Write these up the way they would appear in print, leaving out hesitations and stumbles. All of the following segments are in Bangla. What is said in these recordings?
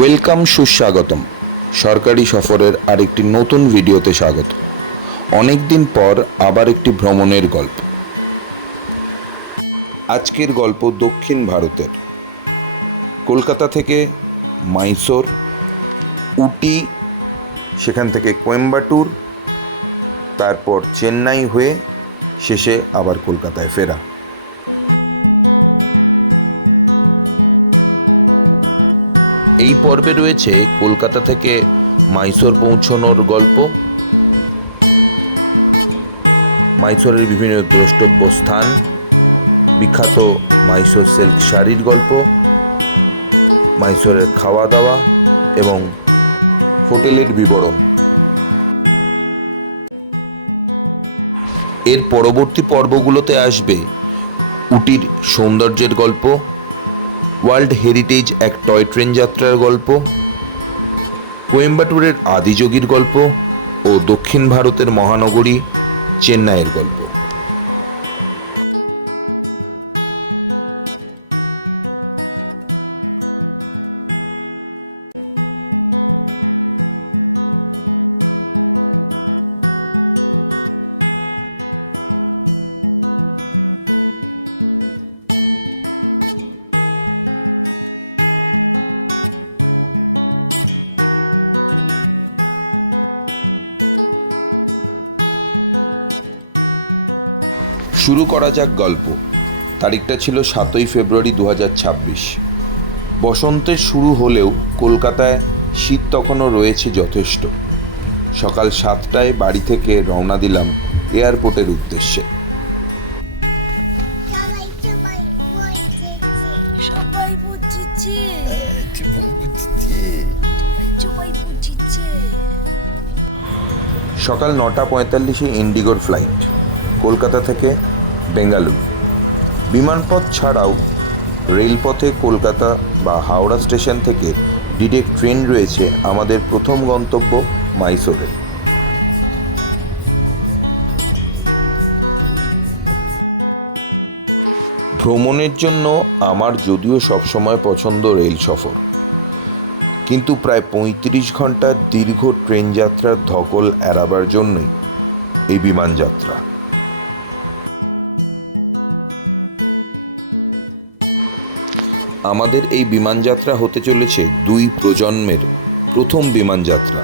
ওয়েলকাম, সুস্বাগতম। সরকারি সফরের আরেকটি নতুন ভিডিওতে স্বাগত। অনেক দিন পর আবার একটি ভ্রমণের গল্প। আজকের গল্প দক্ষিণ ভারতের। কলকাতা থেকে মাইসোর, উটি, সেখান থেকে কোয়েম্বাটুর, তারপর চেন্নাই হয়ে শেষে আবার কলকাতায় ফেরা। এই পর্বে রয়েছে কলকাতা থেকে মাইসোর পৌঁছানোর গল্প, মাইসোরের বিভিন্ন দ্রষ্টব্য স্থান, বিখ্যাত মাইসোর সিল্ক শাড়ির গল্প, মাইসোরের খাওয়া দাওয়া এবং হোটেলের বিবরণ। এর পরবর্তী পর্বগুলোতে আসবে উটির সৌন্দর্যের গল্প, ওয়ার্ল্ড হেরিটেজ এক টয় ট্রেন যাত্রার গল্প, কোয়েম্বাটুরের আদিযোগীর গল্প ও দক্ষিণ ভারতের মহানগরী চেন্নাইয়ের গল্প। শুরু করা যাক গল্প। তারিখটা ছিল 7ই ফেব্রুয়ারি 2026। বসন্তের শুরু হলেও কলকাতায় শীত তখনও রয়েছে যথেষ্ট। সকাল 7টায় বাড়ি থেকে রওনা দিলাম এয়ারপোর্টের উদ্দেশ্যে। সকাল 9:45 ইন্ডিগোর ফ্লাইট, কলকাতা থেকে বেঙ্গালুরু। বিমানপথ ছাড়াও রেলপথে কলকাতা বা হাওড়া স্টেশন থেকে ডিরেক্ট ট্রেন রয়েছে আমাদের প্রথম গন্তব্য মাইসোরে। ভ্রমণের জন্য আমার যদিও সবসময় পছন্দ রেল সফর, কিন্তু প্রায় 35 ঘন্টার দীর্ঘ ট্রেন যাত্রার ধকল এড়াবার জন্যই এই বিমান যাত্রা। আমাদের এই বিমান যাত্রা হতে চলেছে 2 প্রজন্মের প্রথম বিমান যাত্রা।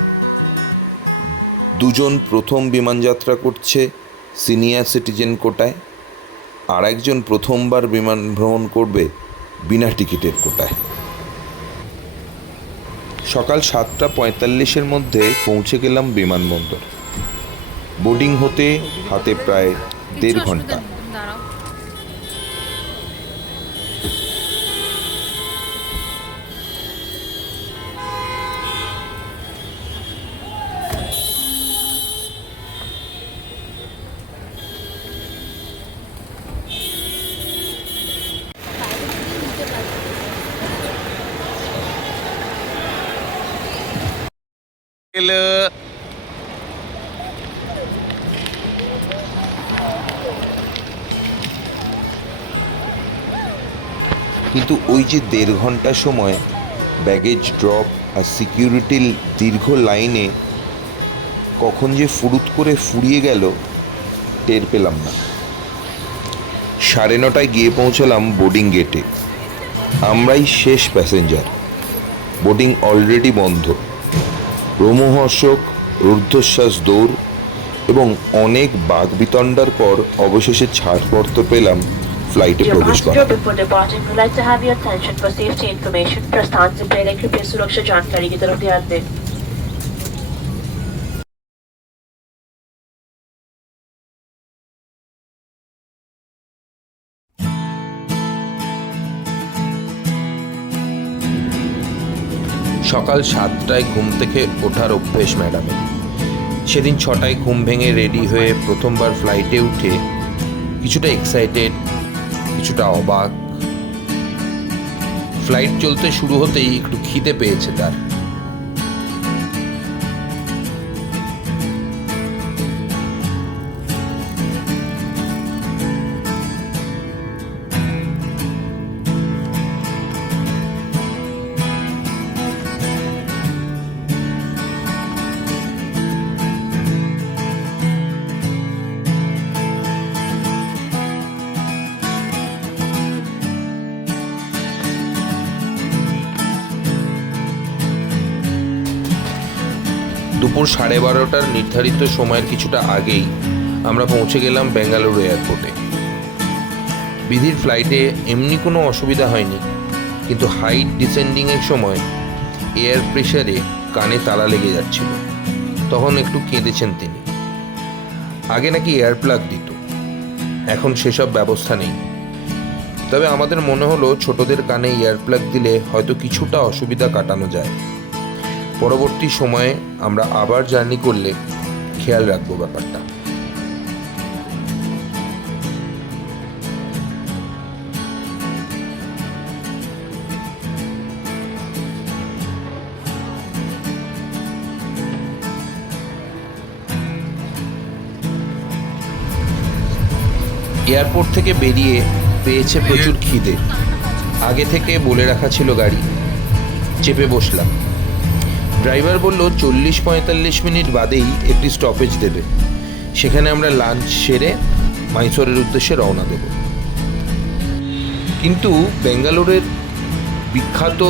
2জন প্রথম বিমান যাত্রা করছে সিনিয়র সিটিজেন কোটায়, আর একজন প্রথমবার বিমান ভ্রমণ করবে বিনা টিকিটের কোটায়। সকাল 7:45 মধ্যে পৌঁছে গেলাম বিমানবন্দর। বোর্ডিং হতে হাতে প্রায় 1.5 ঘন্টা। কিন্তু ওই যে 1.5 ঘন্টা সময় ব্যাগেজ ড্রপ আর সিকিউরিটির দীর্ঘ লাইনে কখন যে ফুরুত করে ফুরিয়ে গেল টের পেলাম না। 9:30 গিয়ে পৌঁছালাম বোর্ডিং গেটে। আমরাই শেষ প্যাসেঞ্জার। বোর্ডিং অলরেডি বন্ধ। রোমহর্ষক ঊর্ধ্বশ্বাস দৌড় এবং অনেক বাকবিতণ্ডার পর অবশেষে ছাড়পত্র পেলাম फ्लाइट प्रवेश करा। Before departing, we'd like to have your attention for safety information. प्रस्थान से पहले कृपया सुरक्षा जानकारी की तरफ ध्यान दें। সকাল 7টায় ঘুম থেকে ওঠার অভ্যেস ম্যাডামের। সেদিন 6টায় ঘুম ভেঙে রেডি হয়ে প্রথমবার ফ্লাইটে উঠে কিছুটা এক্সাইটেড, কিছুটা অবাক। ফ্লাইট চলতে শুরু হতেই একটু খিদে পেয়েছে তার। দুপুর 12:30 নির্ধারিত সময়ের কিছুটা আগেই আমরা পৌঁছে গেলাম বেঙ্গালুরু এয়ারপোর্টে। বিধির ফ্লাইটে এমনি কোনো অসুবিধা হয়নি, কিন্তু হাইট ডিসেন্ডিংয়ের সময় এয়ার প্রেশারে কানে তালা লেগে যাচ্ছিল। তখন একটু কেঁদেছেন তিনি। আগে নাকি এয়ার প্লাগ দিত, এখন সেসব ব্যবস্থা নেই। তবে আমাদের মনে হলো ছোটদের কানে এয়ার প্লাগ দিলে হয়তো কিছুটা অসুবিধা কাটানো যায়। পরবর্তী সময়ে আমরা আবার জার্নি করলে খেয়াল রাখবো ব্যাপারটা। এয়ারপোর্ট থেকে বেরিয়ে পেয়েছে প্রচুর খিদে। আগে থেকে বলে রাখা ছিল গাড়ি, চেপে বসলাম। ড্রাইভার বলল 40-45 মিনিট বাদেই একটি স্টপেজ দেবে, সেখানে আমরা লাঞ্চ সেরে মাইসোরের উদ্দেশ্যে রওনা দেব। কিন্তু বেঙ্গালুরুর বিখ্যাত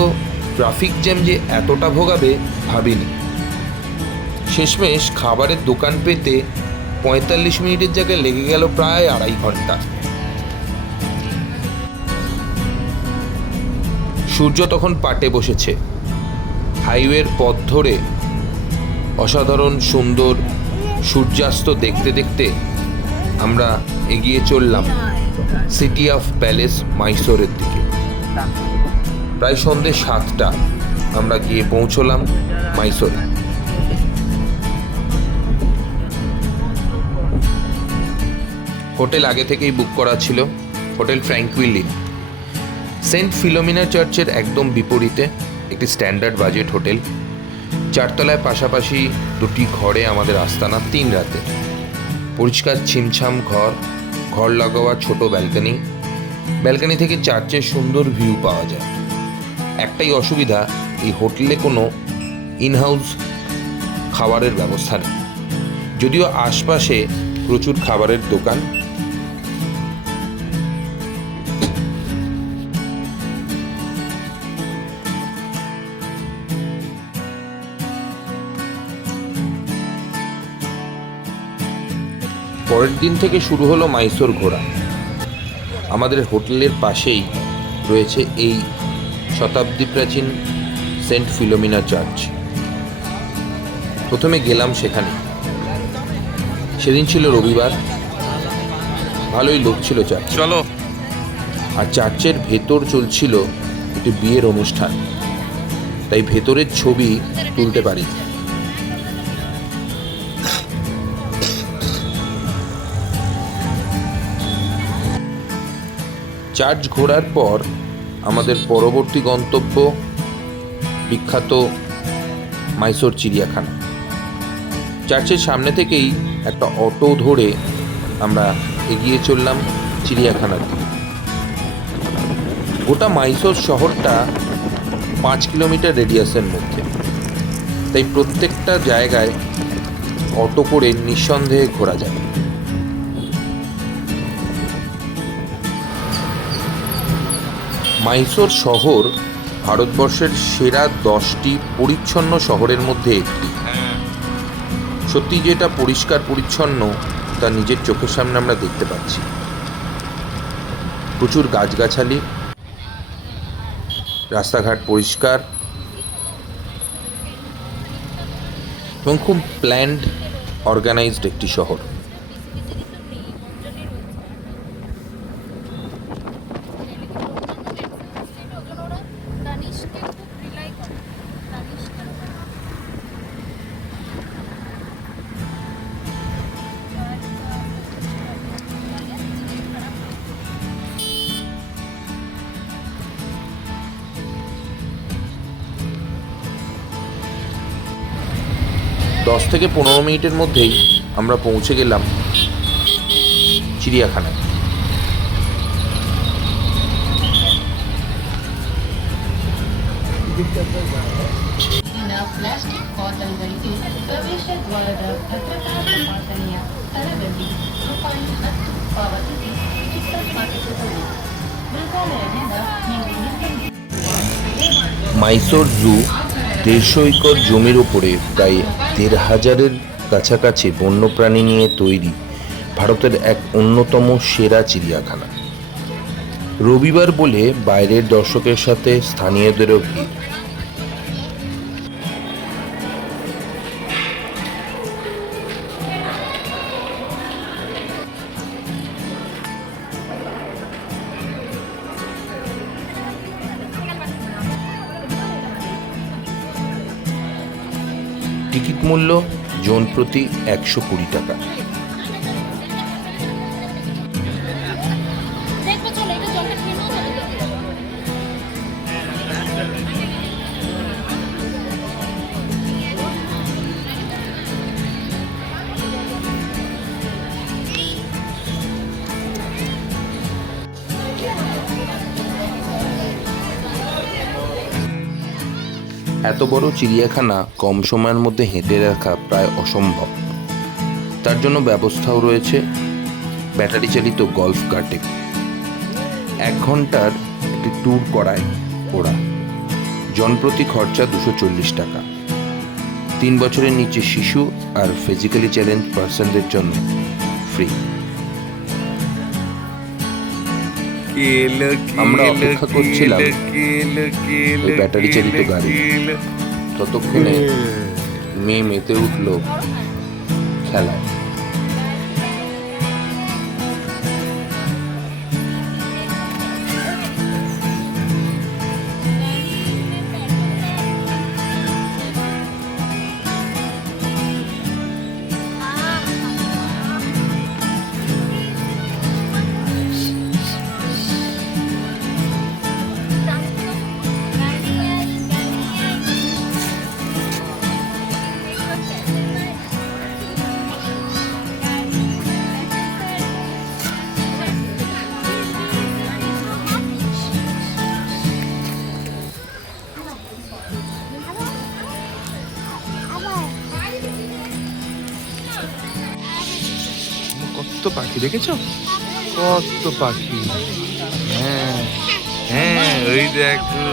ট্রাফিক জ্যাম যে এতটা ভোগাবে ভাবিনি। শেষমেশ খাবারের দোকান পেতে 45 মিনিটের জায়গায় লেগে গেল প্রায় 2.5 ঘন্টা। সূর্য তখন পাটে বসেছে। হাইওয়ের পথ ধরে অসাধারণ সুন্দর সূর্যাস্ত দেখতে দেখতে আমরা এগিয়ে চললাম সিটি অফ প্যালেস মাইসোরের দিকে। প্রায় সন্ধ্যে 7টা আমরা গিয়ে পৌঁছলাম মাইসোরে। হোটেল আগে থেকেই বুক করা ছিল, হোটেল ফ্র্যাঙ্কুইলিন। সেন্ট ফিলোমিনা চার্চের একদম বিপরীতে একটি স্ট্যান্ডার্ড বাজেট হোটেল। 4 তলায় পাশাপাশি 2টি ঘরে আমাদের আস্তানা 3 রাতে। পরিষ্কার ছিমছাম ঘর লাগোয়া ছোট ব্যালকনি থেকে চার্চের সুন্দর ভিউ পাওয়া যায়। একটাই অসুবিধা, এই হোটেলে কোনো ইনহাউস খাবারের ব্যবস্থা নেই, যদিও আশপাশে প্রচুর খাবারের দোকান। পরের দিন থেকে শুরু হলো মাইসোর ঘোরা। আমাদের হোটেলের পাশেই রয়েছে এই শতাব্দী প্রাচীন সেন্ট ফিলোমিনা চার্চ। প্রথমে গেলাম সেখানে। সেদিন ছিল রবিবার, ভালোই লোক ছিল চার্চ। চলো। আর চার্চের ভেতর চলছিল একটি বিয়ের অনুষ্ঠান, তাই ভেতরের ছবি তুলতে পারি। চার্চ ঘোরার পর আমাদের পরবর্তী গন্তব্য বিখ্যাত মাইসোর চিড়িয়াখানা। চার্চের সামনে থেকেই একটা অটো ধরে আমরা এগিয়ে চললাম চিড়িয়াখানার দিকে। গোটা মাইসোর শহরটা 5 কিলোমিটার রেডিয়াসের মধ্যে, তাই প্রত্যেকটা জায়গায় অটো করে নিঃসন্দেহে ঘোরা যায়। মাইসোর শহর ভারতবর্ষের সেরা 10টি পরিচ্ছন্ন শহরের মধ্যে একটি। সত্যি যেটা পরিষ্কার পরিচ্ছন্ন তা নিজের চোখের সামনে আমরা দেখতে পাচ্ছি। প্রচুর গাছগাছালি, রাস্তাঘাট পরিষ্কার এবং খুব প্ল্যান্ড অর্গানাইজড একটি শহর। দশ থেকে 15 মিনিটের মধ্যেই আমরা পৌঁছে গেলাম চিড়িয়াখানায়। ಪ್ಲಾಸ್ಟಿಕ್ ಬಾಟಲ್ಗಳಿಗೆ ಪ್ರವೇಶ ದ್ವಾರದ ಭದ್ರತಾ ತಪಾಸಣೆಯ ಸ್ಥಳದಲ್ಲಿ ₹10 ಪಾವತಿಸಿ ಟಿಕೆಟ್ ಮಾಡಿಸಬಹುದು. ಮೃಗಾಲಯದಿಂದ ನೀವು মাইসোর জু 150 একর জমির ওপরে প্রায় 1500-এর কাছাকাছি বন্যপ্রাণী নিয়ে তৈরি ভারতের এক অন্যতম সেরা চিড়িয়াখানা। রবিবার বলে বাইরের দর্শকের সাথে স্থানীয়দেরও ভিড়। টিকিট মূল্য জন প্রতি 120 টাকা। এত বড় চিড়িয়াখানা কম সময়ের মধ্যে হেঁটে রাখা প্রায় অসম্ভব। তার জন্য ব্যবস্থাও রয়েছে ব্যাটারি চালিত গলফ কার্টে। 1 ঘন্টার একটি ট্যুর করায় ওরা। জনপ্রতি খরচা 240 টাকা। 3 বছরের নিচে শিশু আর ফিজিক্যালি চ্যালেঞ্জ পার্সনদের জন্য ফ্রি। আমরা অপেক্ষা করছিলাম ওই ব্যাটারি চালিত গাড়ি। ততক্ষণে মেয়ে মেতে উঠল খেলায়। কত পাখি দেখেছো? কত পাখি! হ্যাঁ হ্যাঁ, ওই দেখো।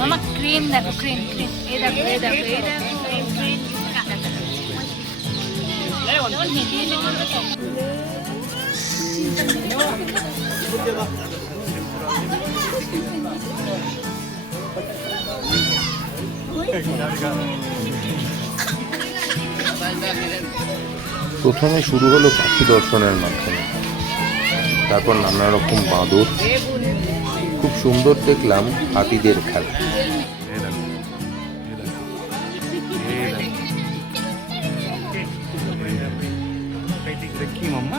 মামা ক্রেন দেখো, ক্রেন ক্রেন, এই দেখো এই দেখো এই দেখো ক্রেন ক্রেন। যখন হেঁটে হেঁটে করবে তখন। প্রথমে শুরু হলো পাখি দর্শনের মাধ্যমে, তারপর নানা রকম বাঁদর। খুব সুন্দর দেখলাম হাতিদের খেলা। কি মাম্মা?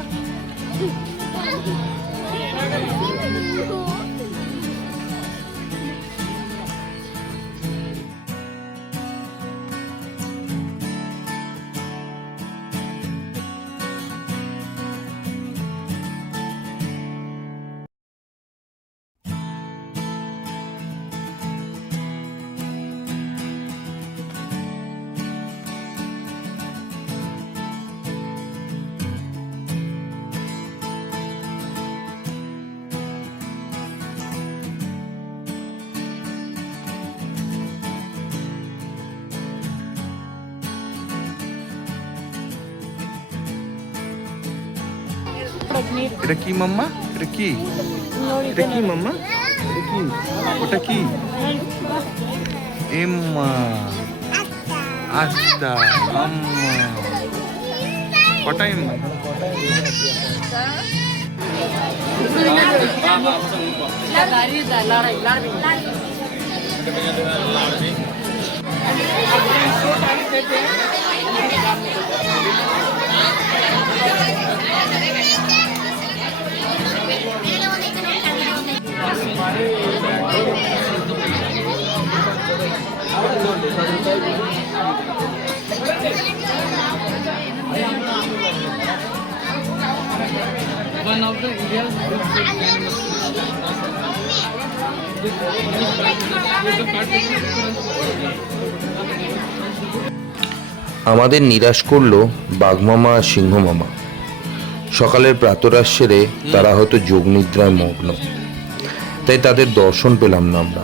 এটা কি মাম্মা? এটা কি? এটা কি মাম্মা? এটা কি? ওটা কি? এম্মা, আচ্ছা আম্মা। কটা Emma? One of the ideal আমাদের নিরাশ করলো বাঘমামা আর সিংহমামা। সকালের প্রাতরাশ সেরে তারা হয়তো যোগনিদ্রায় মগ্ন, তাই তাদের দর্শন পেলাম না আমরা।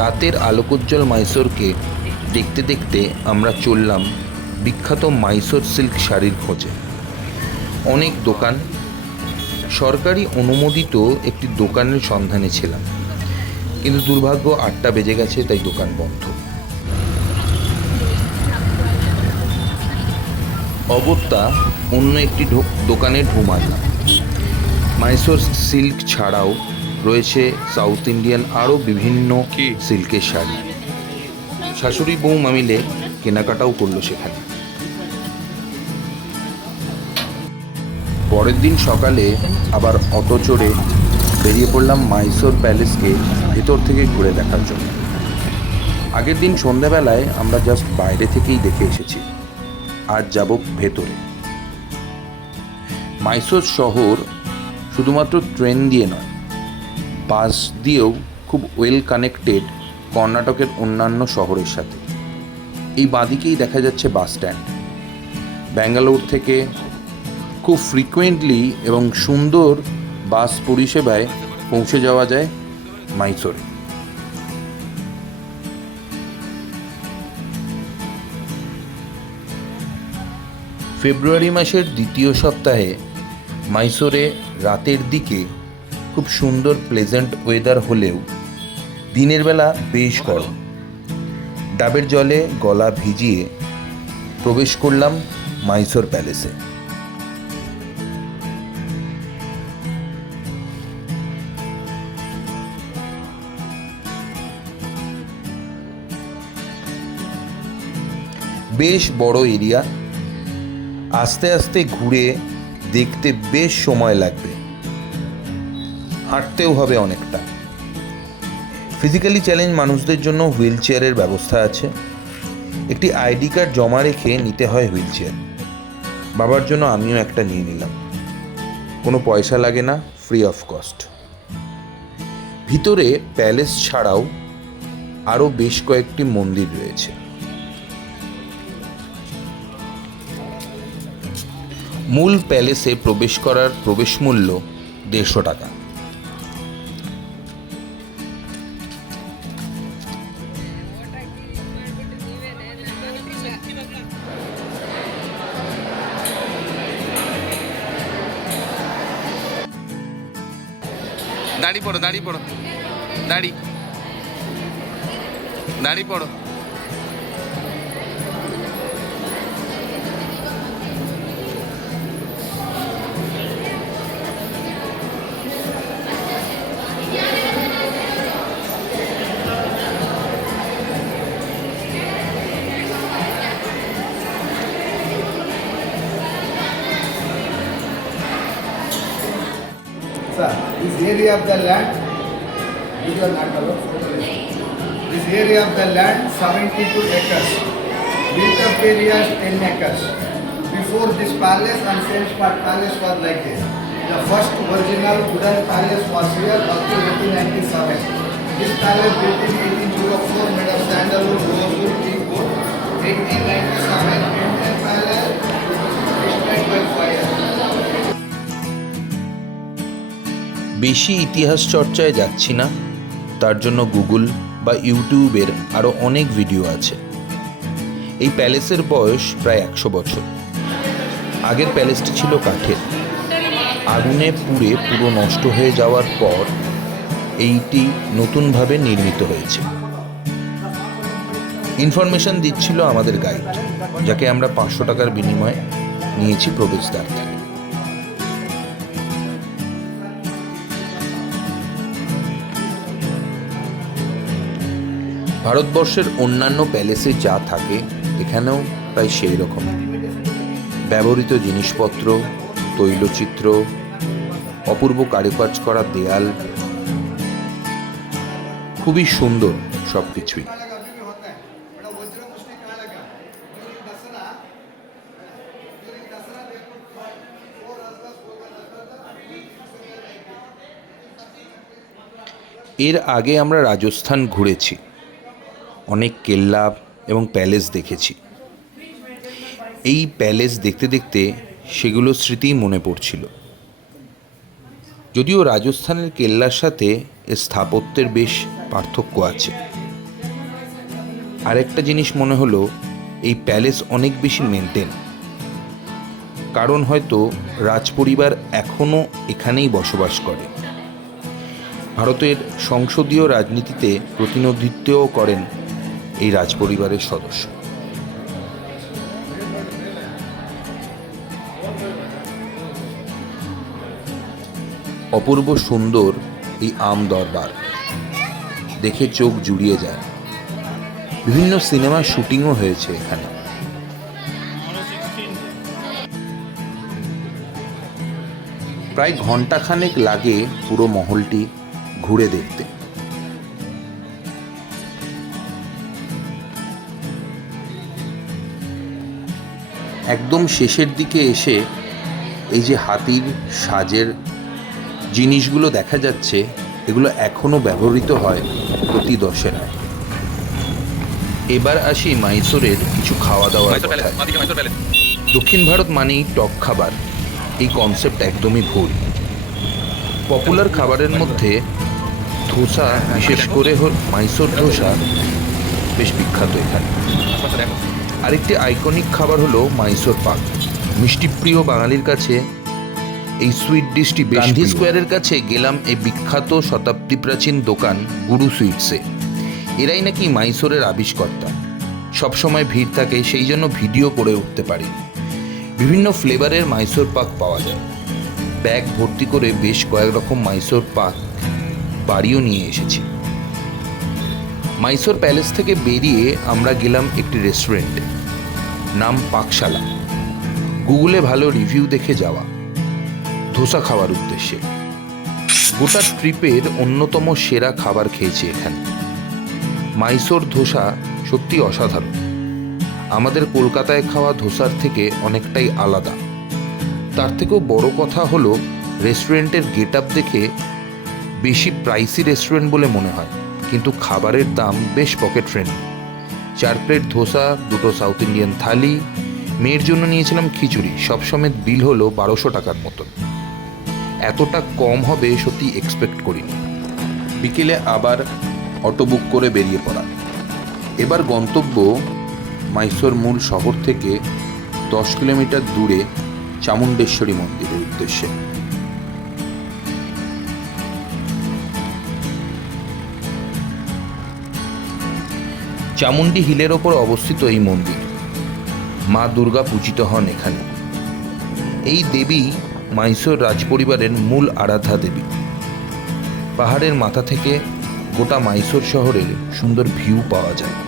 রাতের আলোকোজ্জ্বল মাইসোরকে দেখতে দেখতে আমরা চললাম বিখ্যাত মাইসোর সিল্ক শাড়ির খোঁজে। অনেক দোকান, সরকারি অনুমোদিত একটি দোকানের সন্ধানে ছিলাম, কিন্তু দুর্ভাগ্য 8টা বেজে গেছে, তাই দোকান বন্ধ। অগত্যা অন্য একটি দোকানে ঢুঁ মারলাম। মাইসোর সিল্ক ছাড়াও রয়েছে সাউথ ইন্ডিয়ান আরও বিভিন্ন সিল্কের শাড়ি। শাশুড়ি বৌমা মিলে কেনাকাটাও করলো সেখানে। পরের দিন সকালে আবার অটো চড়ে বেরিয়ে পড়লাম মাইসোর প্যালেসকে ভেতর থেকে ঘুরে দেখার জন্য। আগের দিন সন্ধ্যাবেলায় আমরা জাস্ট বাইরে থেকেই দেখে এসেছি, আজ যাব ভেতরে। মাইসোর শহর শুধুমাত্র ট্রেন দিয়ে নয়, বাস দিয়েও খুব ওয়েল কানেক্টেড কর্ণাটকের অন্যান্য শহরের সাথে। এই বাঁদিকেই দেখা যাচ্ছে বাস স্ট্যান্ড। ব্যাঙ্গালোর থেকে খুব ফ্রিকুয়েন্টলি এবং সুন্দর বাস পরিষেবায় পৌঁছে যাওয়া যায় মাইসোরে। ফেব্রুয়ারি মাসের দ্বিতীয় সপ্তাহে মাইসোরে রাতের দিকে খুব সুন্দর প্লেজেন্ট ওয়েদার হলেও দিনের বেলা বেশ গরম। ডাবের জলে গলা ভিজিয়ে প্রবেশ করলাম মাইসোর প্যালেসে। বেশ বড় এরিয়া, আস্তে আস্তে ঘুরে দেখতে বেশ সময় লাগবে, হাঁটতেও হবে অনেকটা। ফিজিক্যালি চ্যালেঞ্জ মানুষদের জন্য হুইল চেয়ারের ব্যবস্থা আছে। একটি আইডি কার্ড জমা রেখে নিতে হয় হুইল চেয়ার। বাবার জন্য আমিও একটা নিয়ে নিলাম, কোনো পয়সা লাগে না, ফ্রি অফ কস্ট। ভিতরে প্যালেস ছাড়াও আরও বেশ কয়েকটি মন্দির রয়েছে। মূল প্যালেসে প্রবেশ করার প্রবেশ মূল্য 150 টাকা। দাড়ি পড়ো, দাড়ি পড়ো, দাড়ি দাড়ি পড়ো। Sir, this area of the land, these are not allowed. This area of the land, 72 acres. Built up area is 10 acres. Before this palace and same spot palace was like this. The first original wooden palace was here up to 1897. This palace built in 1804 made of sandalwood, rosewood, teak wood. 1897 Indian palace destroyed by fire. বেশি ইতিহাস চর্চায় যাচ্ছি না, তার জন্য গুগল বা ইউটিউবের আরও অনেক ভিডিও আছে। এই প্যালেসের বয়স প্রায় 100 বছর। আগের প্যালেসটি ছিল কাঠের, আগুনে পুড়ে পুরো নষ্ট হয়ে যাওয়ার পর এইটি নতুনভাবে নির্মিত হয়েছে। ইনফরমেশন দিচ্ছিল আমাদের গাইড, যাকে আমরা 500 টাকার বিনিময়ে নিয়েছি প্রবেশদ্বার থেকে। ভারতবর্ষের অন্যান্য প্যালেসে যা থাকে এখানেও প্রায় সেই রকম। ব্যবহৃত জিনিসপত্র, তৈলচিত্র, অপূর্ব কারুকাজ করা দেয়াল, খুবই সুন্দর সব কিছুই। এর আগে আমরা রাজস্থান ঘুরেছি, অনেক কেল্লা এবং প্যালেস দেখেছি। এই প্যালেস দেখতে দেখতে সেগুলো স্মৃতি মনে পড়ছিল। যদিও রাজস্থানের কেল্লার সাথে এর স্থাপত্যের বেশ পার্থক্য আছে। আরেকটা জিনিস মনে হলো, এই প্যালেস অনেক বেশি মেনটেন, কারণ হয়তো রাজপরিবার এখনও এখানেই বসবাস করে। ভারতের সংসদীয় রাজনীতিতে প্রতিনিধিত্বও করেন এই রাজপরিবারের সদস্য। অপূর্ব সুন্দর এই আম দরবার, দেখে চোখ জুড়িয়ে যায়। বিভিন্ন সিনেমার শুটিংও হয়েছে এখানে। প্রায় ঘন্টাখানেক লাগে পুরো মহলটি ঘুরে দেখতে। একদম শেষের দিকে এসে এই যে হাতির সাজের জিনিসগুলো দেখা যাচ্ছে, এগুলো এখনো ব্যবহৃত হয় প্রতি দশেরায়। এবার আসি মাইসোরের কিছু খাওয়া দাওয়ার কথায়। দক্ষিণ ভারত মানেই টক খাবার, এই কনসেপ্ট একদমই ভুল। পপুলার খাবারের মধ্যে ধোসা, বিশেষ করে মাইসোর ধোসা বেশ বিখ্যাত এখানে। আরেকটি আইকনিক খাবার হলো মাইসোর পাক। মিষ্টিপ্রিয় বাঙালির কাছে এই সুইট ডিশটি বেশ। গান্ধী স্কোয়ারের কাছে গেলাম এই বিখ্যাত শতাব্দী প্রাচীন দোকান গুরু সুইটসে। এরাই নাকি মাইসোরের আবিষ্কর্তা। সবসময় ভিড় থাকে, সেই জন্য ভিডিও করে উঠতে পারি। বিভিন্ন ফ্লেভারের মাইসোর পাক পাওয়া যায়। ব্যাগ ভর্তি করে বেশ কয়েক রকম মাইসোর পাক বাড়িও নিয়ে এসেছি। মাইসোর প্যালেস থেকে বেরিয়ে আমরা গেলাম একটি রেস্টুরেন্টে, নাম পাকশালা। গুগলে ভালো রিভিউ দেখে যাওয়া, ধোসা খাওয়ার উদ্দেশ্যে। গোটা ট্রিপের অন্যতম সেরা খাবার খেয়েছি এখানে। মাইসোর ধোসা সত্যি অসাধারণ। আমাদের কলকাতায় খাওয়া ধোসার থেকে অনেকটাই আলাদা। তার থেকেও বড় কথা হলো রেস্টুরেন্টের গেট আপ দেখে বেশি প্রাইসি রেস্টুরেন্ট বলে মনে হয়, কিন্তু খাবারের দাম বেশ পকেট ফ্রেন্ডলি। 4 প্লেট ধোসা, 2টো সাউথ ইন্ডিয়ান থালি, মেয়ের জন্য নিয়েছিলাম খিচুড়ি, সব সমেত বিল হলো 1200 টাকার মতন। এতটা কম হবে সত্যি এক্সপেক্ট করিনি। বিকেলে আবার অটো বুক করে বেরিয়ে পড়া। এবার গন্তব্য মাইসোর মূল শহর থেকে 10 কিলোমিটার দূরে চামুণ্ডেশ্বরী মন্দিরের উদ্দেশ্যে। চামুণ্ডী হিলের ওপর অবস্থিত এই মন্দির। মা দুর্গা পূজিত হন এখানে। এই দেবী মাইসোর রাজপরিবারের মূল আরাধ্যা দেবী। পাহাড়ের মাথা থেকে গোটা মাইসোর শহরের সুন্দর ভিউ পাওয়া যায়।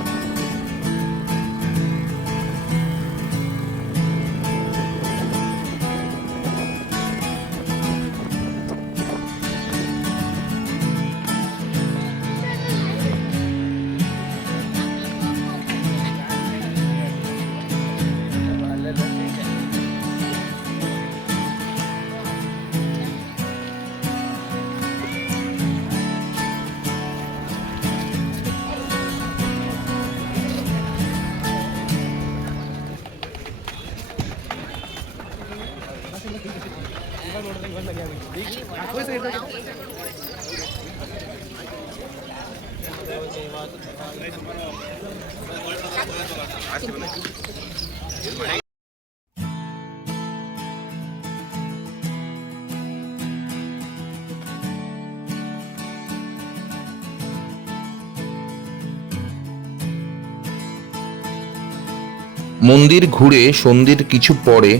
মন্দির ঘুরে সন্ধ্যের কিছু পরে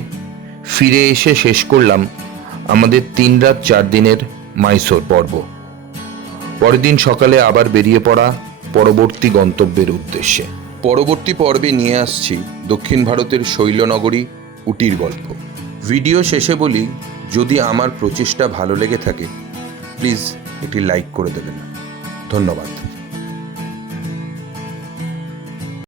ফিরে এসে শেষ করলাম আমাদের 3 রাত 4 দিনের মাইসোর পর্ব। পরের দিন সকালে আবার বেরিয়ে পড়া পরবর্তী গন্তব্যের উদ্দেশ্যে। পরবর্তী পর্বে নিয়ে আসছি দক্ষিণ ভারতের শৈলনগরী উটির গল্প। ভিডিও শেষে বলি, যদি আমার প্রচেষ্টা ভালো লেগে থাকে প্লিজ একটি লাইক করে দেবেন। ধন্যবাদ।